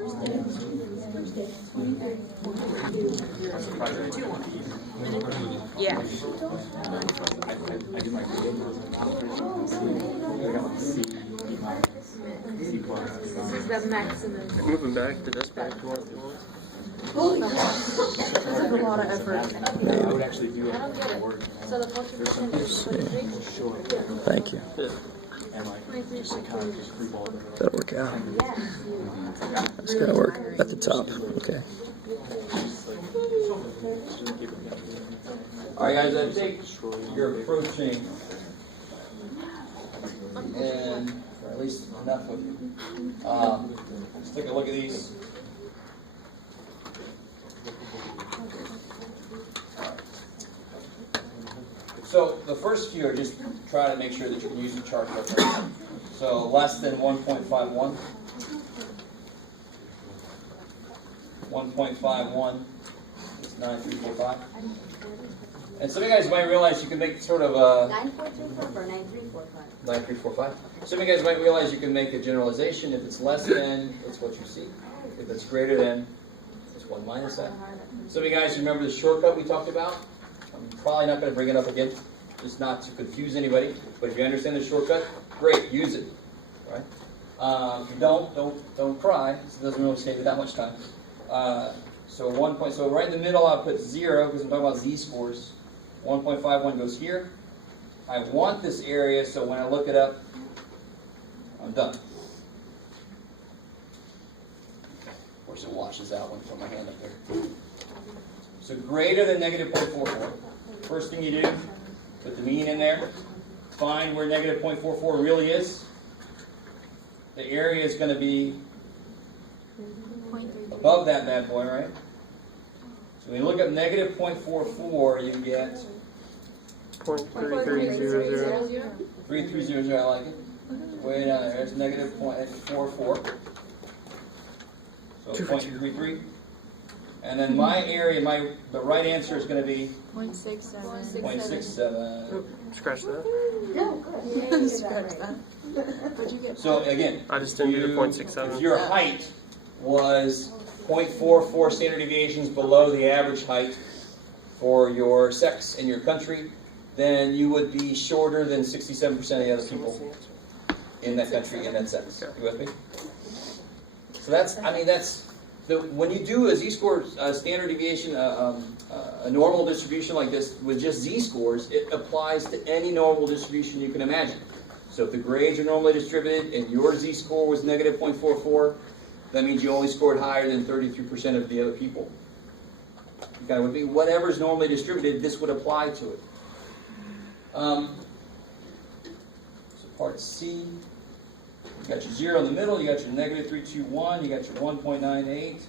Yeah. I do my This is the maximum. Moving back to this back to what you want. That's like a lot of effort. I would actually do it. I don't get it. So the 14% is 23? Thank you. And like, 23 is kind of just free ball it. That'll work out. It's gotta work at the top. Okay. All right, guys, I think you're approaching, and or at least enough of you. Let's take a look at these. So the first few are just try to make sure that you can use the chart correctly. So less than 1.51. 1.51 is 9345. And some of you guys might realize you can make sort of a 9435 or 9345? 9345. Some of you guys might realize you can make a generalization. If it's less than, it's what you see. If it's greater than, it's 1 minus that. Some of you guys remember the shortcut we talked about? I'm probably not going to bring it up again, just not to confuse anybody. But if you understand the shortcut, great, use it. Right? If you don't cry. It doesn't really save you that much time. So 1 point. So right in the middle, I'll put 0 because I'm talking about z-scores. 1.51 goes here. I want this area, so when I look it up, I'm done. Of course, it washes out when I put my hand up there. So greater than negative 0.44. First thing you do, put the mean in there. Find where negative 0.44 really is. The area is going to be above that bad boy, right? So when you look up negative 0.44, you get 0.3300. 3300, I like it. Way down there, it's negative 0.44. So 0.33. And then my area, the right answer is going to be 0.67. 0.67. Scratch that. No, good. Scratch that. What'd you get? So again, I just didn't do the if 0.67. your height was 0.44 standard deviations below the average height for your sex in your country, then you would be shorter than 67% of the other people in that country in that sex. You with me? So that's when you do a z-score standard deviation, a normal distribution like this with just z-scores, it applies to any normal distribution you can imagine. So if the grades are normally distributed and your z-score was negative 0.44, that means you only scored higher than 33% of the other people. Okay, would be whatever's normally distributed, this would apply to it. So part C, you got your 0 in the middle, you got your negative 321, you got your 1.98.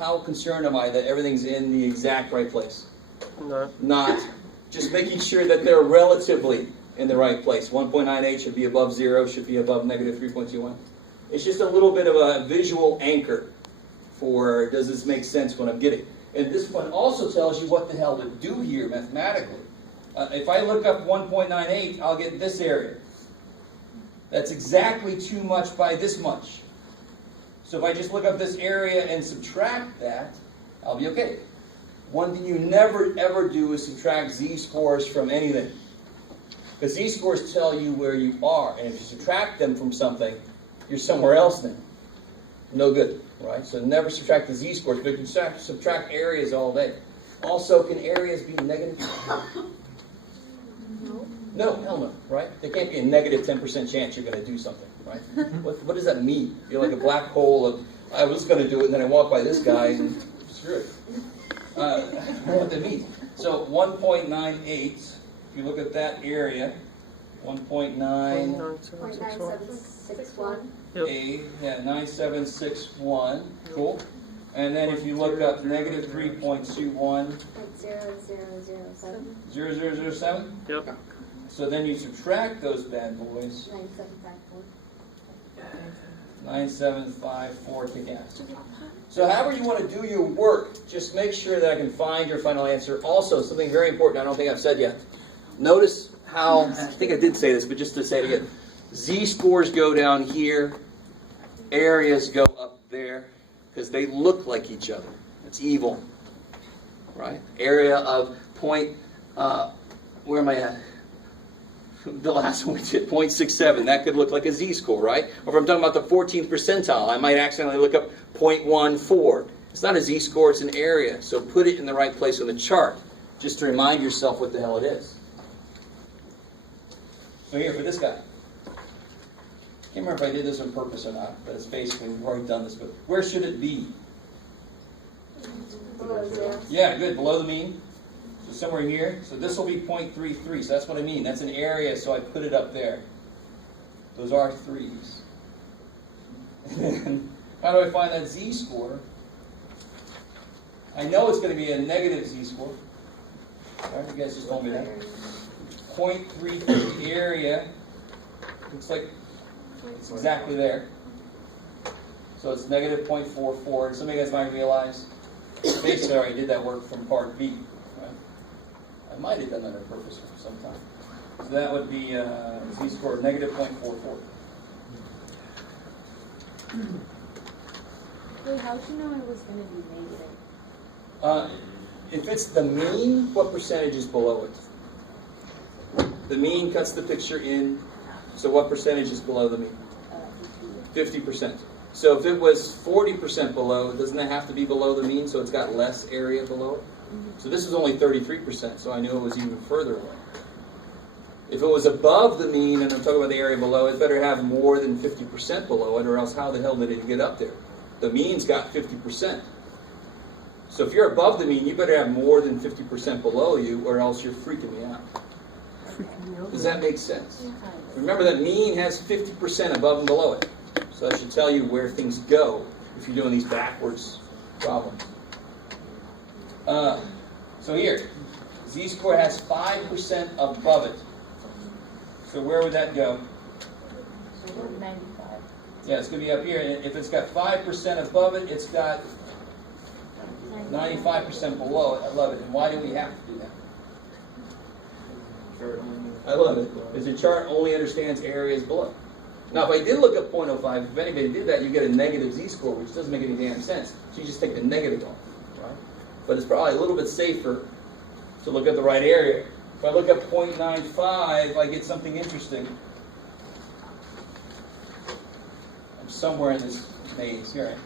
How concerned am I that everything's in the exact right place? No. Not. Just making sure that they're relatively in the right place. 1.98 should be above 0, should be above negative 3.21. It's just a little bit of a visual anchor for does this make sense when I'm getting. And this one also tells you what the hell to do here mathematically. If I look up 1.98, I'll get this area. That's exactly too much by this much. So if I just look up this area and subtract that, I'll be okay. One thing you never ever do is subtract z-scores from anything. Because z-scores tell you where you are. And if you subtract them from something, you're somewhere else then. No good, right? So never subtract the z-scores, but you can subtract areas all day. Also, can areas be negative? No, hell no, right? There can't be a negative 10% chance you're going to do something, right? What does that mean? You're like a black hole of, I was going to do it, and then I walk by this guy, and screw it. I don't know what that means. So 1.98, if you look at that area, 1.9... 0.9761. Yeah, 9761. Cool. And then if you look up negative 3.21. 0007. 0007? Yep. So then you subtract those bad boys. 9754. 9754 to gas. So however you want to do your work, just make sure that I can find your final answer. Also, something very important I don't think I've said yet. Notice how, I think I did say this, but just to say it again. Z-scores go down here. areas go up there because they look like each other. It's evil, right? Area of point, where am I at? The last one we did, 0.67. That could look like a z-score, right? Or if I'm talking about the 14th percentile, I might accidentally look up 0.14. It's not a z-score, it's an area. So put it in the right place on the chart, just to remind yourself what the hell it is. So here, for this guy. Can't remember if I did this on purpose or not, but it's basically, we've already done this, but where should it be? Below 0. Yeah, good, below the mean. So somewhere here. So this will be 0.33, so that's what I mean. That's an area, so I put it up there. Those are 3's. And then, how do I find that z-score? I know it's going to be a negative z-score. All right, you guys just told me that. 0.33 area. Looks like it's exactly there. So it's negative 0.44. Some of you guys might realize, basically I already did that work from part B. Right? I might have done that on purpose sometime. So that would be z-score of negative 0.44. Wait, how did you know it was going to be negative? If it's the mean, what percentage is below it? The mean cuts the picture in, so what percentage is below the mean? 50%. So if it was 40% below, doesn't it have to be below the mean, so it's got less area below it? So this was only 33%, so I knew it was even further away. If it was above the mean, and I'm talking about the area below, it better have more than 50% below it, or else how the hell did it get up there? The mean's got 50%. So if you're above the mean, you better have more than 50% below you, or else you're freaking me out. Does that make sense? Remember that mean has 50% above and below it. So that should tell you where things go if you're doing these backwards problems. So here, z-score has 5% above it. So where would that go? 95. Yeah, it's going to be up here. And if it's got 5% above it, it's got 95% below it. I love it. And why do we have to do that? I love it. Because the chart only understands areas below. Now, if I did look up 0.05, if anybody did that, you get a negative z-score, which doesn't make any damn sense. So you just take the negative off, right? But it's probably a little bit safer to look at the right area. If I look up 0.95, I get something interesting. I'm somewhere in this maze here.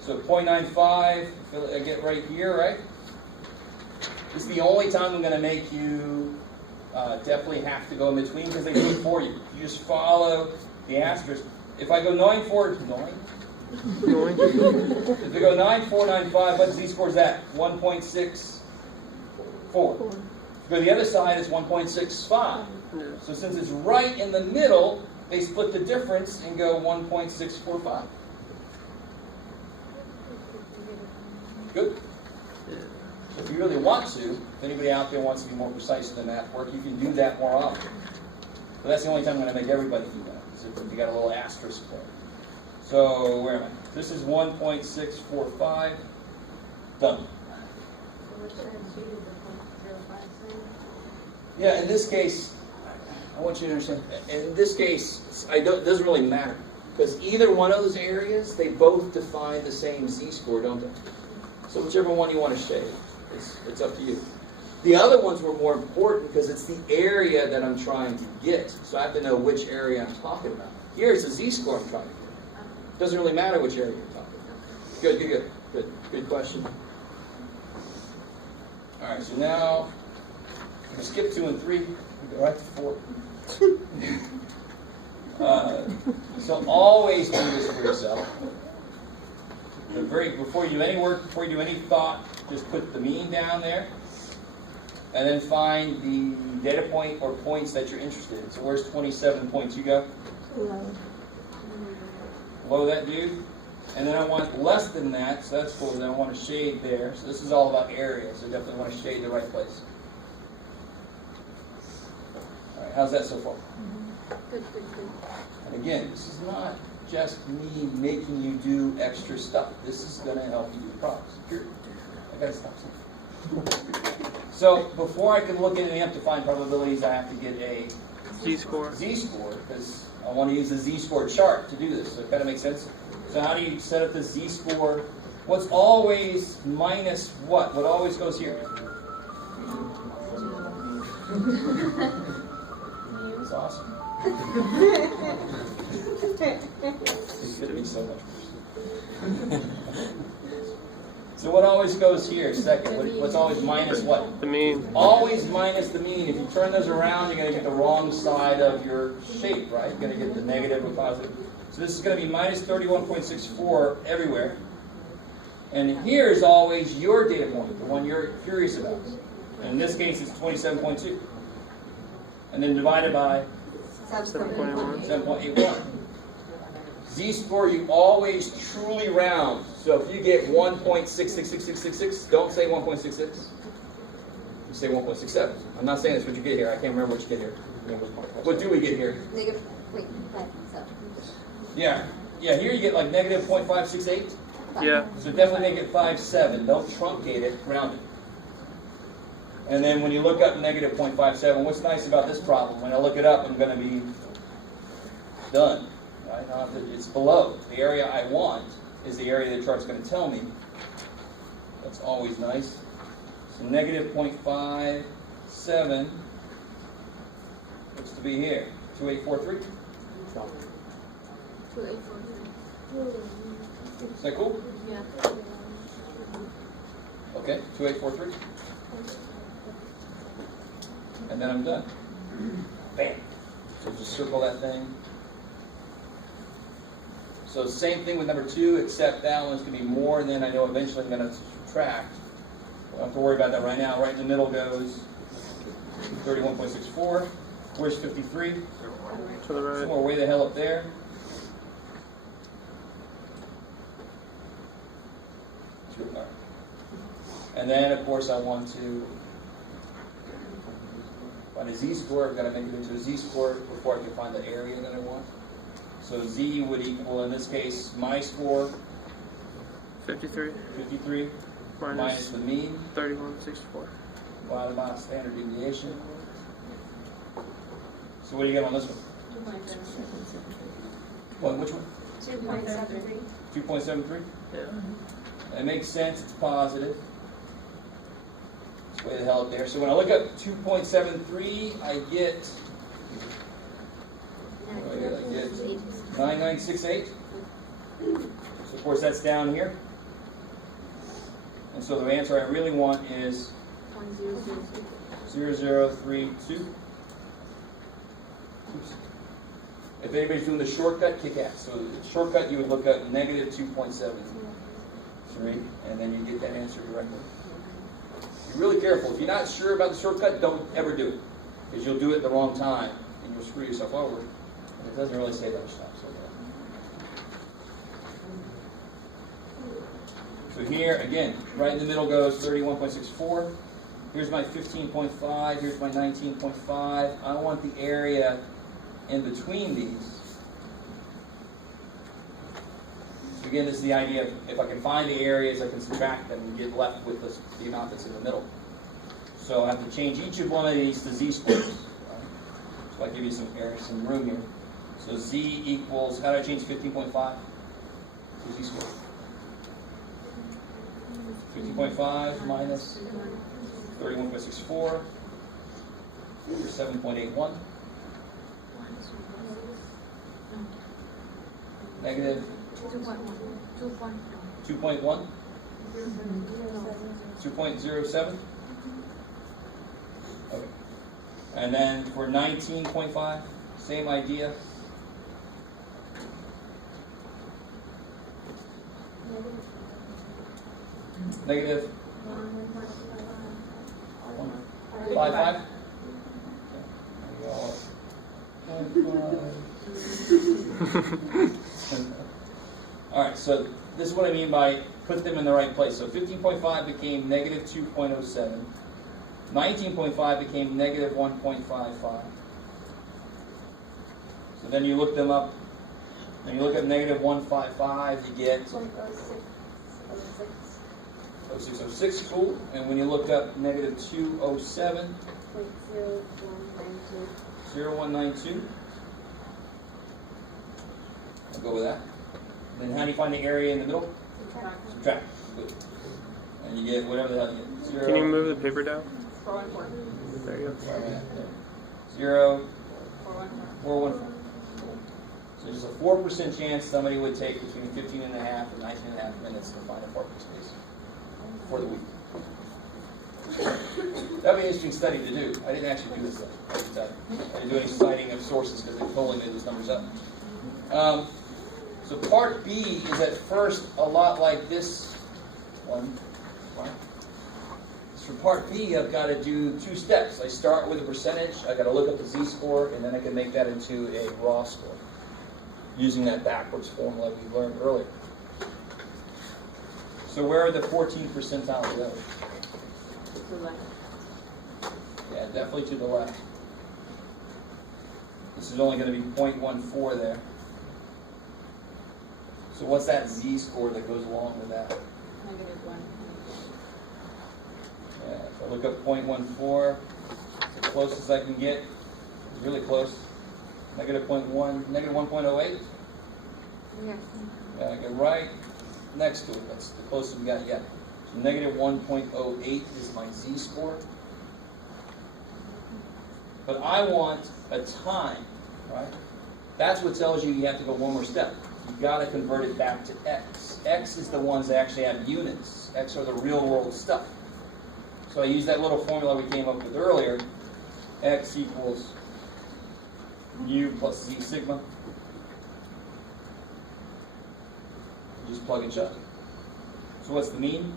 So 0.95, I get right here, right? This is the only time I'm going to make you definitely have to go in between, because they do it for you. You just follow the asterisk. If I go 9.4, if I go 9.495, what z-score is that? 1.64. If you go to the other side, it's 1.65. So since it's right in the middle, they split the difference and go 1.645. Good? If you really want to, if anybody out there wants to be more precise in the math work, you can do that more often. But that's the only time I'm going to make everybody do that, is if you got a little asterisk there. So, where am I? This is 1.645. Done. Yeah, in this case, I want you to understand, in this case, it doesn't really matter. Because either one of those areas, they both define the same z-score, don't they? So whichever one you want to shade, it's up to you. The other ones were more important because it's the area that I'm trying to get. So I have to know which area I'm talking about. Here it's the z-score I'm trying to get. Doesn't really matter which area you're talking about. Good question. All right, so now we skip 2 and 3. We go right to 4. So always do this for yourself. Before you do any work, before you do any thought, just put the mean down there, and then find the data point or points that you're interested in. So where's 27.2 go? Below that dude. And then I want less than that, so that's cool. Then I want a shade there. So this is all about area, so definitely want to shade the right place. All right, how's that so far? Good. And again, this is not just me making you do extra stuff. This is going to help you do problems. Here, I got to stop something. So before I can look at any up-defined probabilities, I have to get a z-score. Z-score, because I want to use the z-score chart to do this. So it kind of makes sense. So how do you set up the z-score? What's always minus what? What always goes here? That's awesome. You fit me so much. So what always goes here? Second. What's always minus what? The mean. Always minus the mean. If you turn those around, you're going to get the wrong side of your shape, right? You're going to get the negative or positive. So this is going to be minus 31.64 everywhere. And here's always your data point, the one you're curious about. And in this case, it's 27.2. And then divided by 7.81. 7.81. Z-score, you always truly round. So if you get 1.666666, don't say 1.66. You say 1.67. I'm not saying that's what you get here. I can't remember what you get here. What do we get here? Negative, wait, so. Yeah, here you get like negative 0.568. Yeah. So definitely make it 5.7. Don't truncate it, round it. And then when you look up negative 0.57, what's nice about this problem? When I look it up, I'm going to be done. Right? It's below. The area I want is the area the chart's going to tell me. That's always nice. So negative 0.57 looks to be here. 2843. 2843. Is that cool? Yeah. Okay, 2843. And then I'm done. Bam. So just circle that thing. So same thing with number 2, except that one's going to be more than I know eventually I'm going to subtract. Don't have to worry about that right now. Right in the middle goes 31.64. Where's 53? To the right. Somewhere way the hell up there. All right. And then, of course, I want to find a z-score. I've got to make it into a z-score before I can find the area that I want. So z would equal, in this case, my score, 53. 53, minus the mean, 31.64. divided by standard deviation. So what do you get on this one? 2.73. What, which one? 2.73. 2.73? Yeah. It makes sense, it's positive. It's way the hell up there. So when I look up 2.73, I get 9968. So of course that's down here. And so the answer I really want is 0032. Oops. If anybody's doing the shortcut, kick ass. So the shortcut, you would look up negative 2.73, and then you get that answer directly. Be really careful. If you're not sure about the shortcut, don't ever do it, because you'll do it at the wrong time, and you'll screw yourself over. And it doesn't really say that much time. So here, again, right in the middle goes 31.64. Here's my 15.5. Here's my 19.5. I want the area in between these. So again, this is the idea of if I can find the areas, I can subtract them and get left with the amount that's in the middle. So I have to change each of one of these to z-squares. Right? So I give you some room here. So z equals, how do I change 15.5 to z-squared? 15.5 minus 31.64 over 7.81. Negative 2.1. 2.07. Okay. And then for 19.5, same idea. Negative 5.5. All right, so this is what I mean by put them in the right place. So 15.5 became negative 2.07. 19.5 became negative 1.55. So then you look them up. Then you look at negative 155, you get 0606, cool. And when you look up negative 207, 0192. I'll go with that. Then how do you find the area in the middle? Subtract. Good. And you get whatever the hell you get. 0. Can you move the paper down? 414. There you go. 0, 414. So there's a 4% chance somebody would take between 15 and a half and 19 and a half minutes to find a parking space for the week. That would be an interesting study to do. I didn't actually do this study. I didn't do any citing of sources because they totally made those numbers up. So part B is at first a lot like this one. For part B, I've got to do 2 steps. I start with a percentage. I've got to look up the z-score, and then I can make that into a raw score using that backwards formula we learned earlier. So where are the 14 percentile go? To the left. Yeah, definitely to the left. This is only going to be 0.14 there. So what's that z-score that goes along with that? -1. Yeah, if I look up 0.14, it's the closest I can get. It's really close. -0.1, -1.08. Yes. Yeah, I get right next to it. That's the closest we got yet. So -1.08 is my z-score. But I want a time, right? That's what tells you have to go one more step. You've got to convert it back to x. X is the ones that actually have units. X are the real world stuff. So I use that little formula we came up with earlier. X equals U plus Z sigma. Just plug and shove. So what's the mean?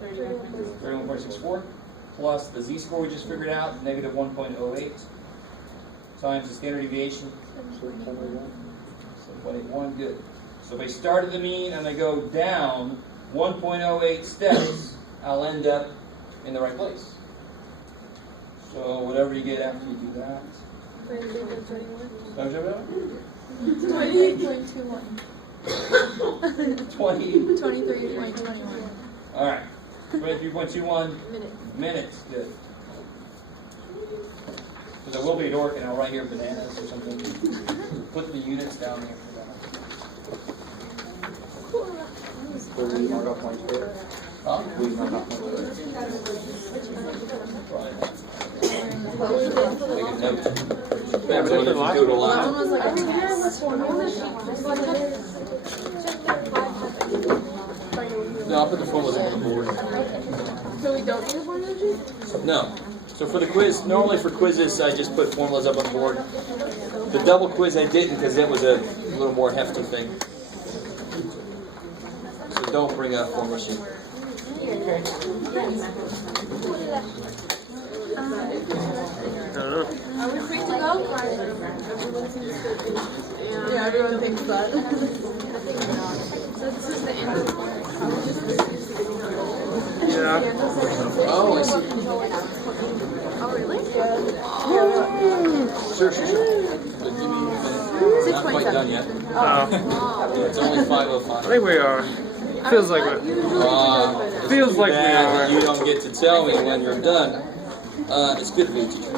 31.64 plus the z-score we just figured out, -1.08 times the standard deviation. 7.81, good. So if I start at the mean and I go down 1.08 steps, I'll end up in the right place. So whatever you get after you do that. 28.21. 20. 23.21. All right. 23.21 Minutes. minutes. Good. So there will be a dork, and I'll write here bananas or something. Put the units down here for that. Will we mark off points for it? Huh? Will we mark off points for it? Right. Make a note. Everyone, if you do it aloud. One was like a No, I'll put the formulas on the board. So we don't need a formula sheet? No. So for the quiz, normally for quizzes, I just put formulas up on the board. The double quiz I didn't because that was a little more hefty thing. So don't bring a formula sheet. I don't know. Are we free to go? Yeah, everyone thinks that. So this is the end of the quarter. Yeah. Oh, I see. Oh, really? Sure. Not quite done yet. Oh. It's only 5:05. I think we are. Feels like we feels like we are. You don't get to tell me when you're done. It's good to be a teacher.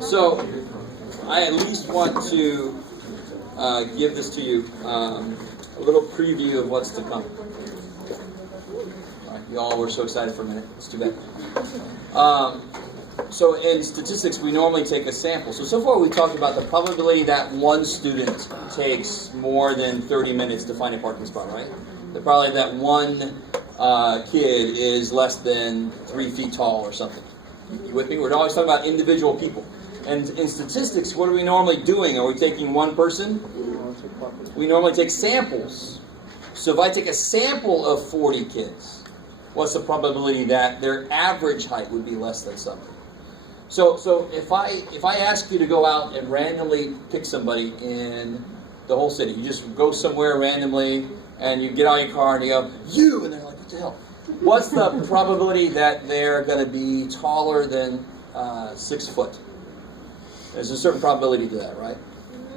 So, I at least want to give this to you, a little preview of what's to come. All right, y'all were so excited for a minute. It's too bad. So in statistics, we normally take a sample. So far we've talked about the probability that one student takes more than 30 minutes to find a parking spot, right? The probability that one kid is less than 3 feet tall or something. You with me? We're always talking about individual people. And in statistics, what are we normally doing? Are we taking one person? We normally take samples. So if I take a sample of 40 kids, what's the probability that their average height would be less than something? So if I ask you to go out and randomly pick somebody in the whole city, you just go somewhere randomly and you get out of your car and you go, you, and they're like, what the hell? What's the probability that they're going to be taller than 6 foot? There's a certain probability to that, right?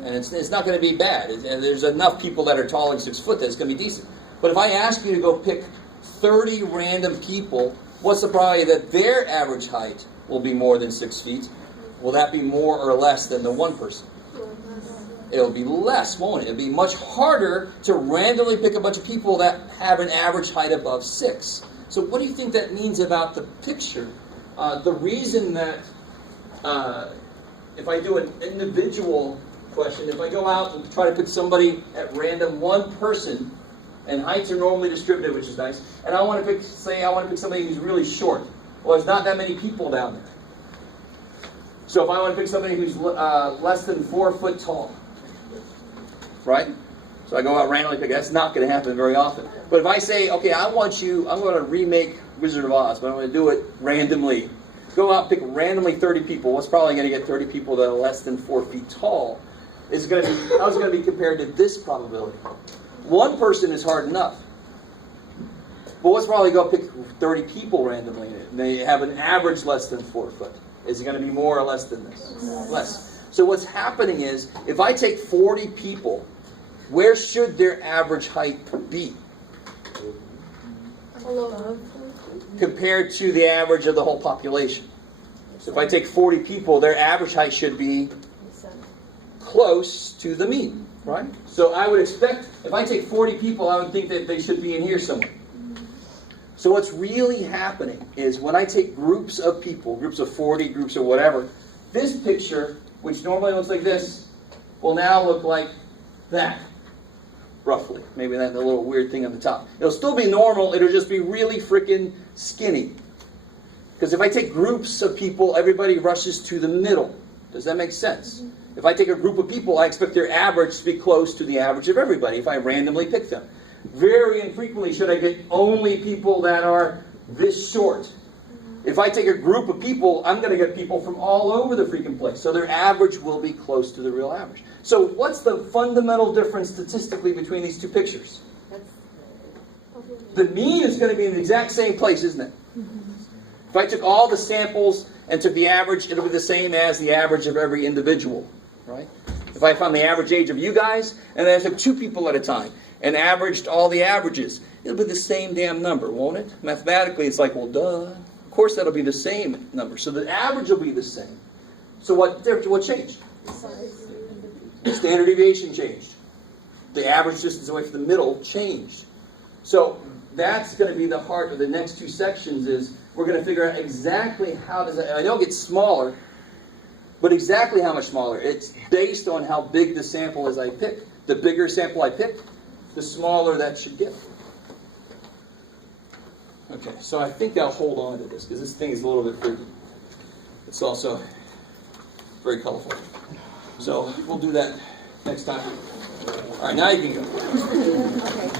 And it's not going to be bad. And there's enough people that are taller than 6 foot that it's going to be decent. But if I ask you to go pick 30 random people, what's the probability that their average height will be more than 6 feet? Will that be more or less than the one person? It'll be less, won't it? It'll be much harder to randomly pick a bunch of people that have an average height above 6. So what do you think that means about the picture? The reason that if I do an individual question, if I go out and try to pick somebody at random, one person, and heights are normally distributed, which is nice, and I want to pick, say I want to pick somebody who's really short. Well, there's not that many people down there. So if I want to pick somebody who's less than 4 foot tall, right? So I go out randomly pick. That's not going to happen very often. But if I say, okay, I'm going to remake Wizard of Oz, but I'm going to do it randomly. Go out and pick randomly 30 people. What's probably going to get 30 people that are less than 4 feet tall? How's it going to be compared to this probability? One person is hard enough. But what's probably going to pick 30 people randomly? They have an average less than 4 foot. Is it going to be more or less than this? Less. So what's happening is, if I take 40 people, where should their average height be? Compared to the average of the whole population. So if I take 40 people, their average height should be close to the mean, right? So I would expect, if I take 40 people, I would think that they should be in here somewhere. So what's really happening is, when I take groups of people, groups of 40, groups of whatever, this picture, which normally looks like this, will now look like that, roughly. Maybe that little weird thing on the top. It'll still be normal, it'll just be really freaking skinny. Because if I take groups of people, everybody rushes to the middle. Does that make sense? If I take a group of people, I expect their average to be close to the average of everybody if I randomly pick them. Very infrequently should I get only people that are this short. If I take a group of people, I'm going to get people from all over the freaking place. So their average will be close to the real average. So what's the fundamental difference statistically between these two pictures? The mean is going to be in the exact same place, isn't it? If I took all the samples and took the average, it'll be the same as the average of every individual, right? If I found the average age of you guys, and then I took 2 people at a time, and averaged all the averages, it'll be the same damn number, won't it? Mathematically, it's like, well, duh. Of course that'll be the same number. So the average will be the same. So what changed? The standard deviation changed. The average distance away from the middle changed. So that's going to be the heart of the next 2 sections, is we're going to figure out exactly how does that, I know it gets smaller, but exactly how much smaller. It's based on how big the sample is I pick. The bigger sample I pick, the smaller that should get. Okay, so I think I'll hold on to this, because this thing is a little bit freaky. It's also very colorful. So we'll do that next time. All right, now you can go.